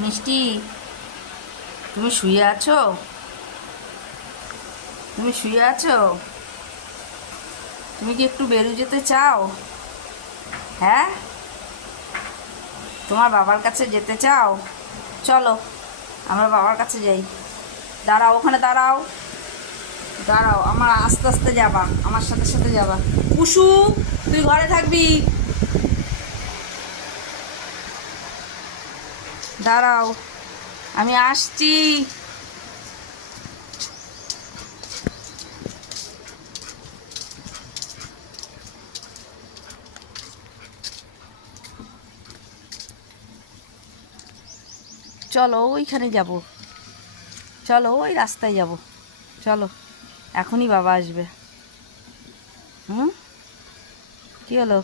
মিষ্টি, তুমি শুয়ে আছো? তুমি শুয়ে আছো? তুমি কি একটু বেরো যেতে চাও? হ্যাঁ, তোমার বাবার কাছে যেতে চাও? চলো, আমরা বাবার কাছে যাই। দাঁড়াও, ওখানে দাঁড়াও। দাঁড়াও, আমার আস্তে আস্তে যাবা, আমার সাথে সাথে যাবা। কুসু, তুই ঘরে থাকবি। দাঁড়াও, আমি আসছি। চলো, ওইখানে যাব। চলো, ওই রাস্তায় যাব। চলো, এখনই বাবা আসবে। হুম, কি হলো?